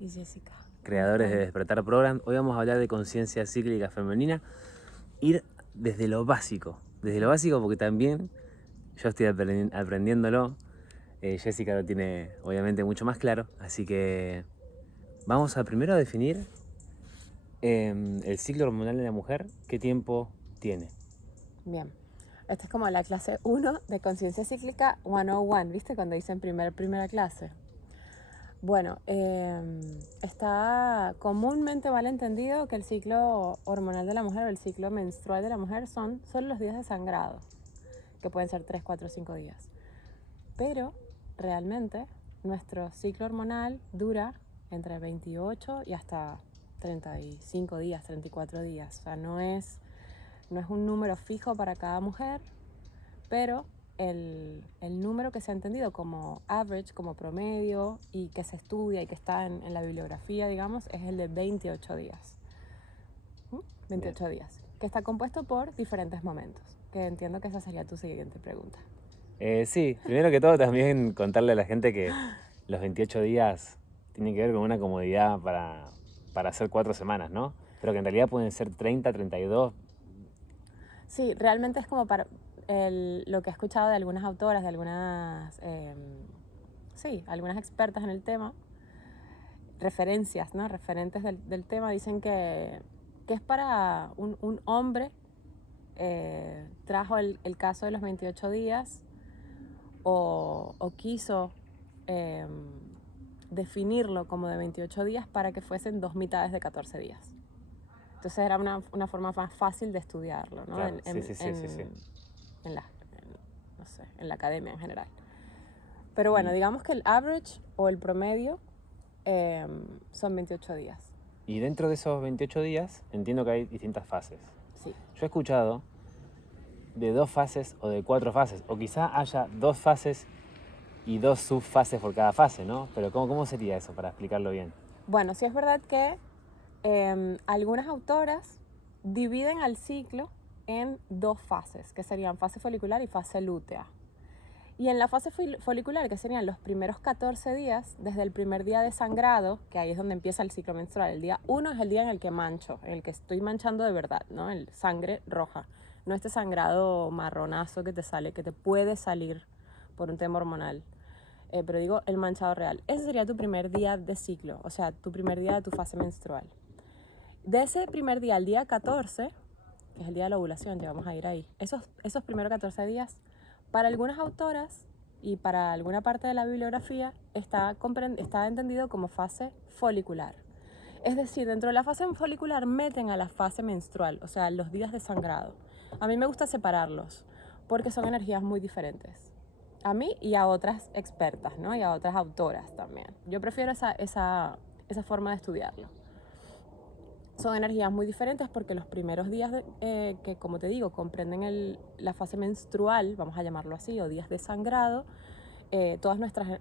Y Jessica. Creadores de Despertar Program. Hoy vamos a hablar de conciencia cíclica femenina. Ir desde lo básico porque también yo estoy aprendiéndolo. Jessica lo tiene obviamente mucho más claro, así que vamos a primero definir el ciclo hormonal de la mujer, qué tiempo tiene. Bien. Esta es como la clase 1 de conciencia cíclica 101, ¿viste? Cuando dicen primera clase. Bueno, está comúnmente mal entendido que el ciclo hormonal de la mujer o el ciclo menstrual de la mujer son solo los días de sangrado, que pueden ser 3, 4, 5 días. Pero realmente nuestro ciclo hormonal dura entre 28 y hasta 35 días, 34 días. O sea, no es un número fijo para cada mujer, pero el número que se ha entendido como average, como promedio, y que se estudia y que está en la bibliografía, digamos, es el de 28 días. 28 Bien. días, que está compuesto por diferentes momentos, que entiendo que esa sería tu siguiente pregunta. Sí, primero que todo también contarle a la gente que los 28 días tienen que ver con una comodidad para hacer 4 semanas, ¿no? Pero que en realidad pueden ser 30, 32. Sí, realmente es como para lo que he escuchado de algunas autoras, de algunas expertas en el tema, referencias, ¿no? Referentes del tema, dicen que es para un hombre, trajo el caso de los 28 días o quiso definirlo como de 28 días para que fuesen 2 mitades de 14 días. Entonces era una forma más fácil de estudiarlo, ¿no? Claro, sí. En no sé, en la academia en general. Pero bueno, Y, digamos que el average o el promedio son 28 días. y dentro de esos 28 días entiendo que hay distintas fases. Sí. Yo he escuchado de 2 fases o de 4 fases, o quizá haya 2 fases y 2 subfases por cada fase, ¿no? Pero ¿cómo sería eso para explicarlo bien? Bueno, sí es verdad que algunas autoras dividen al ciclo en 2 fases, que serían fase folicular y fase lútea. Y en la fase folicular, que serían los primeros 14 días, desde el primer día de sangrado, que ahí es donde empieza el ciclo menstrual, el día 1 es el día en el que mancho, en el que estoy manchando de verdad, ¿no? El sangre roja, no este sangrado marronazo que te sale, que te puede salir por un tema hormonal. Pero digo el manchado real. Ese sería tu primer día de ciclo, o sea, tu primer día de tu fase menstrual. De ese primer día al día 14, que es el día de la ovulación, ya vamos a ir ahí, esos primeros 14 días, para algunas autoras y para alguna parte de la bibliografía, está entendido como fase folicular. Es decir, dentro de la fase folicular meten a la fase menstrual, o sea, los días de sangrado. A mí me gusta separarlos, porque son energías muy diferentes. A mí y a otras expertas, ¿no? Y a otras autoras también. Yo prefiero esa forma de estudiarlo. Son energías muy diferentes porque los primeros días, que como te digo, comprenden la fase menstrual, vamos a llamarlo así, o días de sangrado, todas nuestras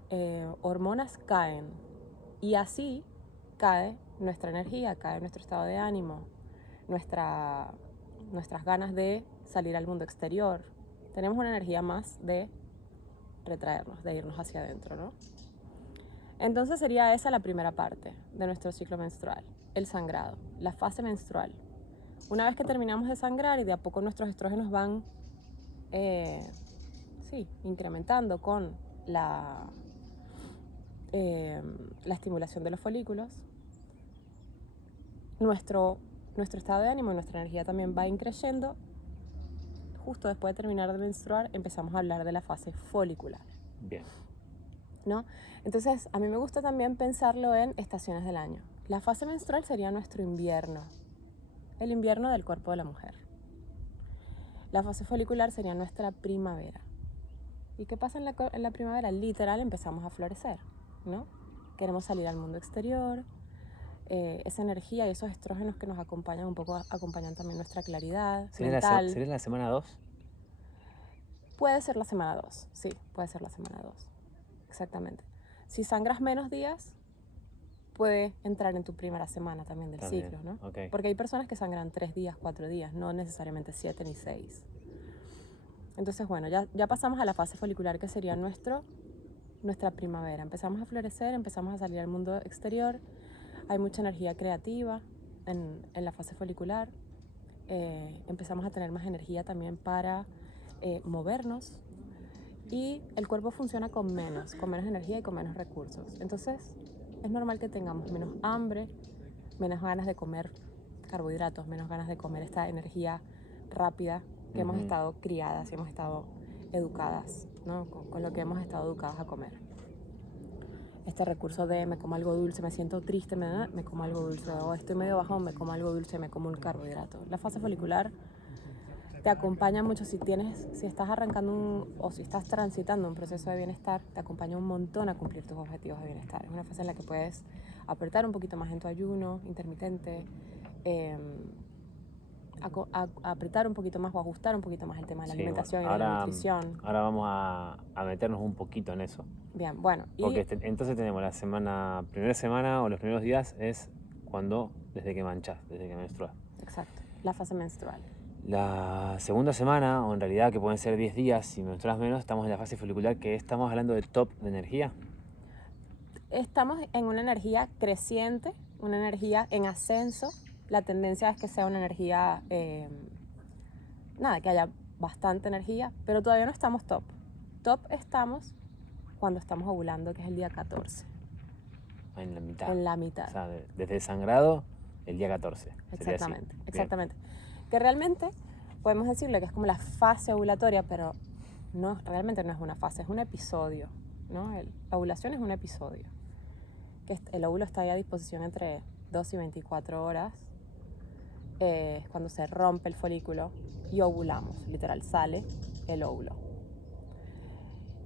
hormonas caen. Y así cae nuestra energía, cae nuestro estado de ánimo, nuestras ganas de salir al mundo exterior. Tenemos una energía más de retraernos, de irnos hacia adentro, ¿no? Entonces sería esa la primera parte de nuestro ciclo menstrual, el sangrado, la fase menstrual. Una vez que terminamos de sangrar y de a poco nuestros estrógenos van incrementando con la estimulación de los folículos, nuestro estado de ánimo y nuestra energía también va increciendo. Justo después de terminar de menstruar empezamos a hablar de la fase folicular. Bien. ¿No? Entonces, a mí me gusta también pensarlo en estaciones del año. La fase menstrual sería nuestro invierno, el invierno del cuerpo de la mujer. La fase folicular sería nuestra primavera. ¿Y qué pasa en la primavera? Literal empezamos a florecer, ¿no? Queremos salir al mundo exterior, esa energía y esos estrógenos que nos acompañan un poco, acompañan también nuestra claridad mental. ¿Sería la semana 2? Puede ser la semana 2, sí, puede ser la semana 2, exactamente. Si sangras menos días, puede entrar en tu primera semana también del ciclo, ¿no? Okay. Porque hay personas que sangran 3 días, 4 días, no necesariamente 7 ni 6. Entonces, bueno, ya pasamos a la fase folicular, que sería nuestra primavera. Empezamos a florecer, empezamos a salir al mundo exterior. Hay mucha energía creativa en la fase folicular. Empezamos a tener más energía también para movernos, y el cuerpo funciona con menos energía y con menos recursos. Entonces es normal que tengamos menos hambre, menos ganas de comer carbohidratos, menos ganas de comer esta energía rápida que hemos estado criadas y hemos estado educadas, ¿no? Con lo que hemos estado educadas a comer. Este recurso de me como algo dulce, me siento triste, me como algo dulce, o estoy medio bajón, me como algo dulce, me como un carbohidrato. La fase folicular te acompaña mucho si estás arrancando o si estás transitando un proceso de bienestar, te acompaña un montón a cumplir tus objetivos de bienestar. Es una fase en la que puedes apretar un poquito más en tu ayuno intermitente, apretar un poquito más o ajustar un poquito más el tema de la alimentación y de la nutrición. Ahora vamos a meternos un poquito en eso. Bien, bueno. Porque entonces tenemos primera semana o los primeros días es desde que manchás, desde que menstruas. Exacto, la fase menstrual. La segunda semana, o en realidad que pueden ser 10 días, si menstruas menos, estamos en la fase folicular, que estamos hablando de top de energía. Estamos en una energía creciente, una energía en ascenso. La tendencia es que sea una energía, que haya bastante energía, pero todavía no estamos top. Top estamos cuando estamos ovulando, que es el día 14. En la mitad. En la mitad. O sea, desde el sangrado, el día 14. Exactamente. Que realmente podemos decirle que es como la fase ovulatoria, pero realmente no es una fase, es un episodio, ¿no? La ovulación es un episodio. Que el óvulo está ahí a disposición entre 2 y 24 horas. Es cuando se rompe el folículo y ovulamos, literal, sale el óvulo.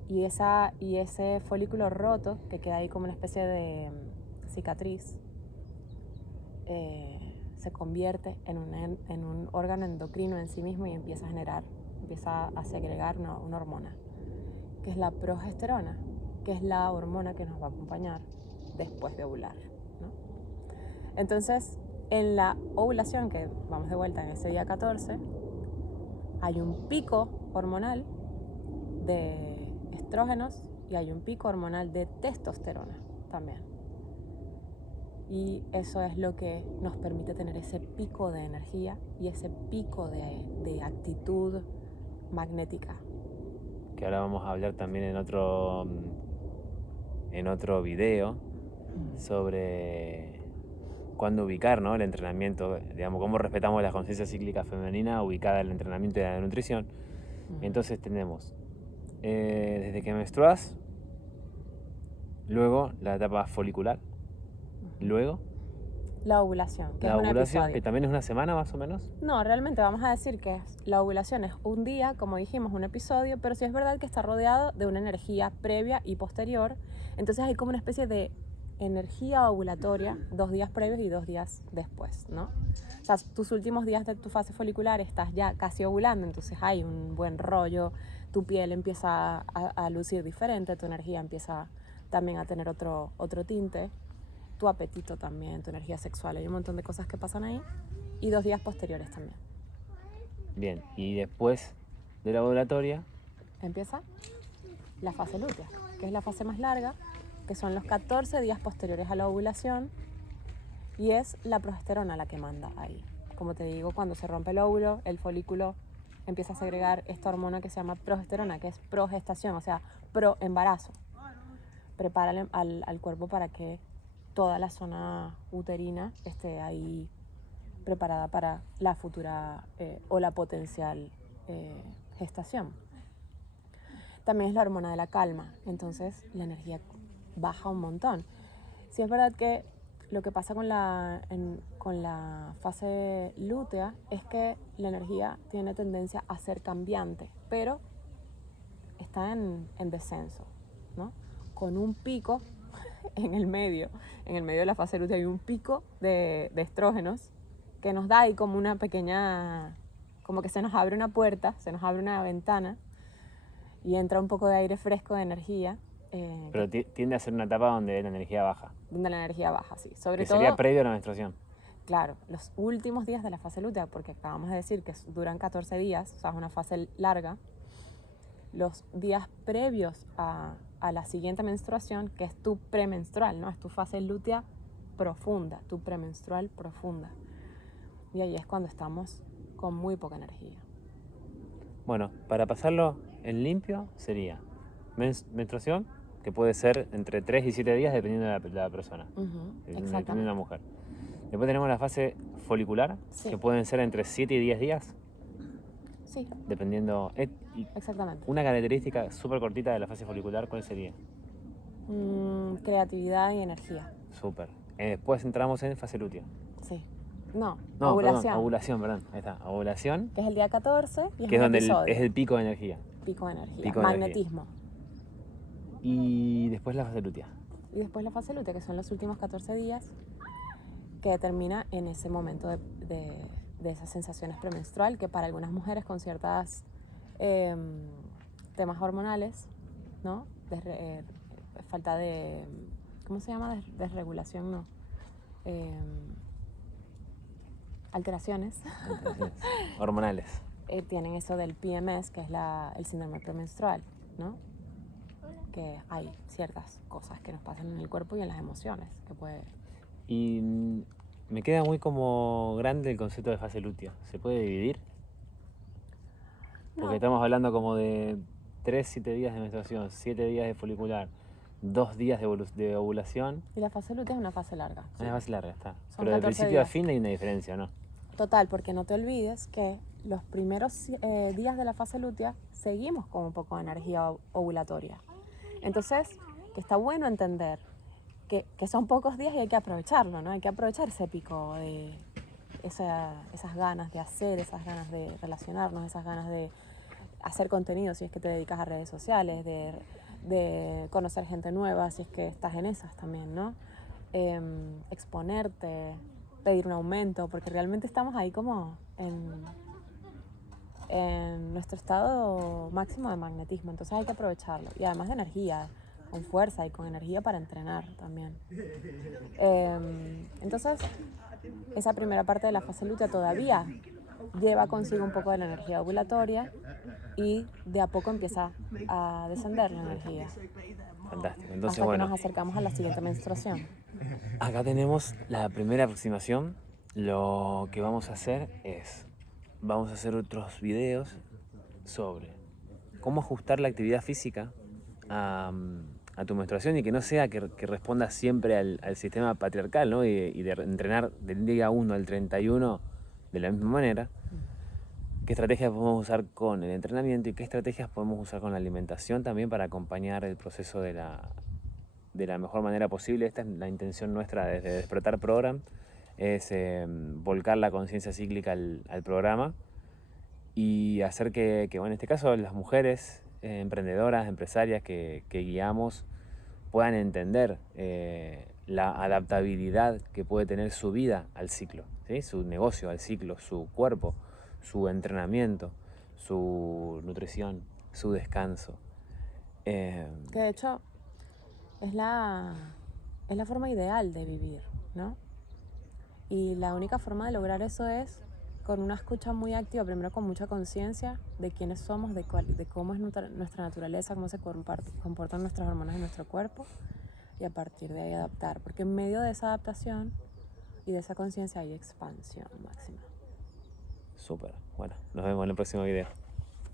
Y ese folículo roto, que queda ahí como una especie de cicatriz, se convierte en un órgano endocrino en sí mismo y empieza a segregar una hormona, que es la progesterona, que es la hormona que nos va a acompañar después de ovular, ¿no? Entonces, en la ovulación, que vamos de vuelta en ese día 14, hay un pico hormonal de estrógenos y hay un pico hormonal de testosterona también. Y eso es lo que nos permite tener ese pico de energía y ese pico de actitud magnética. Que ahora vamos a hablar también en otro video sobre cuándo ubicar, ¿no? El entrenamiento, digamos, cómo respetamos la conciencia cíclica femenina ubicada en el entrenamiento y en la nutrición. Entonces tenemos desde que menstruas, luego la etapa folicular, luego la ovulación, que la es un ovulación, episodio. que también es una semana más o menos. No, realmente vamos a decir que la ovulación es un día, como dijimos, un episodio, pero sí es verdad que está rodeado de una energía previa y posterior. Entonces hay como una especie de energía ovulatoria 2 días previos y 2 días después, ¿no? O sea, tus últimos días de tu fase folicular estás ya casi ovulando, entonces hay un buen rollo, tu piel empieza a lucir diferente, tu energía empieza también a tener otro tinte, tu apetito también, tu energía sexual, hay un montón de cosas que pasan ahí, y 2 días posteriores también. Bien, y después de la ovulatoria empieza la fase lútea, que es la fase más larga, que son los 14 días posteriores a la ovulación, y es la progesterona la que manda ahí. Como te digo, cuando se rompe el óvulo, el folículo empieza a segregar esta hormona que se llama progesterona, que es progestación, o sea, pro-embarazo. Prepara al cuerpo para que toda la zona uterina esté ahí preparada para la futura o la potencial gestación. También es la hormona de la calma, entonces la energía baja un montón. Sí es verdad que lo que pasa con la fase lútea es que la energía tiene tendencia a ser cambiante, pero está en descenso, ¿no? Con un pico en el medio de la fase lútea hay un pico de estrógenos que nos da ahí como una pequeña, como que se nos abre una puerta, se nos abre una ventana y entra un poco de aire fresco, de energía. Pero tiende a ser una etapa donde la energía baja. Donde la energía baja, sí. Sobre todo, sería previo a la menstruación. Claro, los últimos días de la fase lútea, porque acabamos de decir que duran 14 días, o sea, es una fase larga. Los días previos a la siguiente menstruación, que es tu premenstrual, ¿no? Es tu fase lútea profunda, tu premenstrual profunda. Y ahí es cuando estamos con muy poca energía. Bueno, para pasarlo en limpio sería menstruación, que puede ser entre 3 y 7 días dependiendo de la persona, dependiendo de la mujer. Después tenemos la fase folicular, Sí. que pueden ser entre 7 y 10 días, Sí, dependiendo. exactamente. Una característica súper cortita de la fase folicular, ¿cuál sería? Creatividad y energía. Súper. Después entramos en fase lútea. Sí. No, No, ovulación. perdón, ovulación, perdón. Ahí está, ovulación. Que es el día 14 y es Que es un donde episodio. es el pico de energía. Pico de energía. Pico de Magnetismo. Y después la fase lútea. Y después la fase lútea, que son los últimos 14 días, que termina en ese momento de esas sensaciones premenstrual, que para algunas mujeres con ciertas temas hormonales, ¿no? Falta de, ¿cómo se llama? Desregulación, no. Alteraciones. Hormonales. Tienen eso del PMS, que es el síndrome premenstrual, ¿no? Que hay ciertas cosas que nos pasan en el cuerpo y en las emociones que puede... Y me queda muy como grande el concepto de fase lútea. ¿Se puede dividir? Porque No. estamos hablando como de 3-7 días de menstruación, 7 días de folicular, 2 días de ovulación. Y la fase lútea es una fase larga. Es una fase larga, está. Son Pero de 14 principio a días. fin hay una diferencia, ¿no? Total, porque no te olvides que los primeros días de la fase lútea seguimos con un poco de energía ovulatoria. Entonces, que está bueno entender que son pocos días y hay que aprovecharlo, ¿no? Hay que aprovechar ese pico de esas ganas de hacer, esas ganas de relacionarnos, esas ganas de hacer contenido si es que te dedicas a redes sociales, de conocer gente nueva si es que estás en esas también, ¿no? Exponerte, pedir un aumento, porque realmente estamos ahí como en nuestro estado máximo de magnetismo, entonces hay que aprovecharlo. Y además de energía, con fuerza y con energía para entrenar también. Entonces, esa primera parte de la fase lútea todavía lleva consigo un poco de la energía ovulatoria y de a poco empieza a descender la energía. Fantástico. Entonces, hasta bueno, que nos acercamos a la siguiente menstruación. acá tenemos la primera aproximación. Lo que vamos a hacer es, vamos a hacer otros videos sobre cómo ajustar la actividad física a tu menstruación y que no sea que responda siempre al sistema patriarcal, ¿no? Y de entrenar del día 1 al 31 de la misma manera. ¿Qué estrategias podemos usar con el entrenamiento y qué estrategias podemos usar con la alimentación también para acompañar el proceso de la mejor manera posible? Esta es la intención nuestra desde Despertar Program, es volcar la conciencia cíclica al programa y hacer que, bueno, en este caso las mujeres emprendedoras, empresarias que guiamos puedan entender la adaptabilidad que puede tener su vida al ciclo, ¿sí? Su negocio al ciclo, su cuerpo, su entrenamiento, su nutrición, su descanso. Que de hecho es la forma ideal de vivir, ¿no? Y la única forma de lograr eso es con una escucha muy activa, primero con mucha conciencia de quiénes somos, de cómo es nuestra naturaleza, cómo se comportan nuestras hormonas en nuestro cuerpo y a partir de ahí adaptar, porque en medio de esa adaptación y de esa conciencia hay expansión máxima. Súper. Bueno, nos vemos en el próximo video.